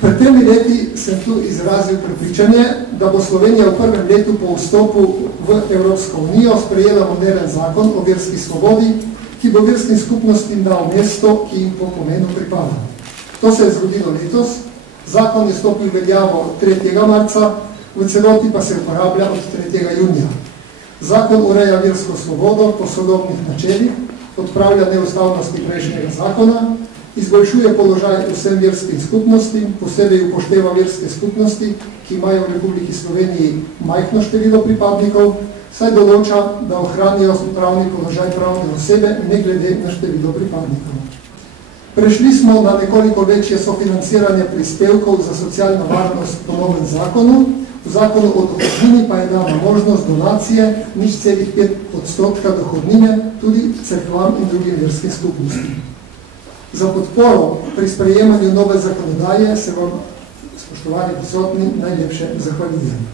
Pred temi leti sem tu izrazil prepričanje, da bo Slovenija v prvem letu po vstopu v Evropsko unijo sprejela moderen zakon o verski svobodi, ki bo verskim skupnostim dal mesto, ki jim po pomenu pripada. To se je zgodilo letos, zakon je stopil v veljavo 3. marca, v celoti pa se uporablja od 3. junija. Zakon ureja versko svobodo po sodobnih načelih, odpravlja neustavnosti prejšnjega zakona, izboljšuje položaj vsem verskim skupnostim, posebej upošteva verske skupnosti, ki imajo v Republiki Sloveniji majhno število pripadnikov, saj določa, da ohranijo pravni položaj pravne osebe, ne glede na število pripadnikov. Prešli smo na nekoliko večje sofinanciranje prispevkov za socialno varnost po novem zakonu. V zakonu o dohodnini pa je dana možnost donacije 0,5% dohodnine tudi cerkvam in drugim verskim skupnostim. Za podporo pri sprejemanju nove zakonodaje se vam, spoštovani prisotni, najlepše zahvaljujem.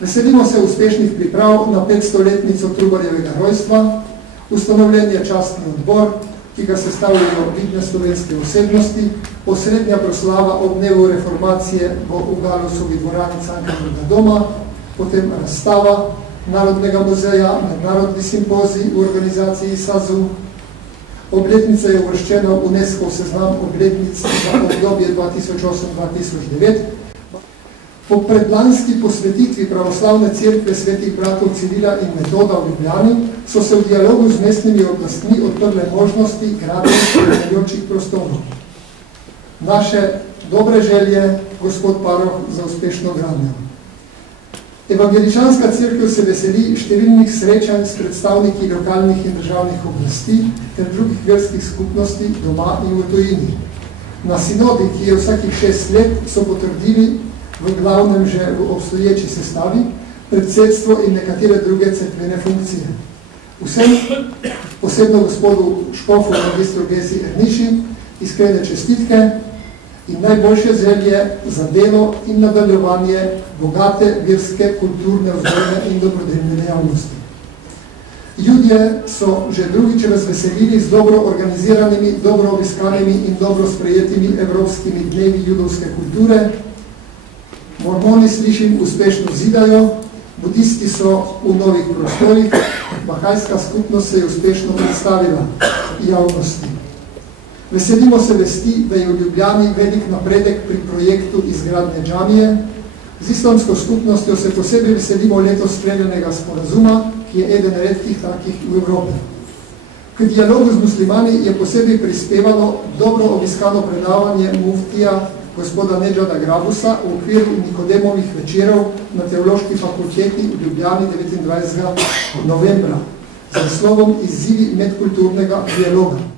Veselimo se uspešnih priprav na 500-letnico Trubarjevega rojstva, ustanovljen je častni odbor, ki ga sestavljajo vidne slovenske osebnosti, osrednja proslava ob dnevu reformacije bo v Galusovi dvorani Cankarjevega doma, potem razstava Narodnega muzeja, mednarodni simpozij v organizaciji SAZU. Obletnica je uvrščena v UNESCO seznam obletnic za obdobje 2008-2009. Po predlanski posvetitvi pravoslavne cerkve svetih bratov Cirila in Metoda v Ljubljani so se v dialogu z mestnimi oblastmi odprle možnosti gradnje spremenjajočih prostorov. Naše dobre želje, gospod Paroh, za uspešno gradnjo. Evangeličanska cerkev se veseli številnih srečanj s predstavniki lokalnih in državnih oblasti ter drugih verskih skupnosti doma in v tujini. Na sinodi, ki je vsakih 6 let, so potrdili v glavnem že v obstoječi sestavi, predsedstvo in nekatere druge cerkvene funkcije. Vsem, posebno gospodu Škofu, magistru Gesi Erniši, iskrene čestitke in najboljše želje za delo in nadaljevanje bogate verske, kulturne, vzgojne in dobrodelne dejavnosti. Judje so že drugič razveselili z dobro organiziranimi, dobro obiskanimi in dobro sprejetimi evropskimi dnevi judovske kulture. Mormoni, slišim, uspešno zidajo, budisti so v novih prostorih, bahajska skupnost se je uspešno predstavila javnosti. Veselimo se vesti, da je v Ljubljani velik napredek pri projektu izgradnje džamije. Z islamsko skupnostjo se posebej veselimo letos sklenjenega sporazuma, ki je eden redkih takih v Evropi. K dialogu z muslimani je posebej prispevalo dobro obiskano predavanje muftija gospoda Nedžada Grabusa v okviru Nikodemovih večerov na Teološki fakulteti v Ljubljani 29. novembra z naslovom Izzivi medkulturnega dialoga.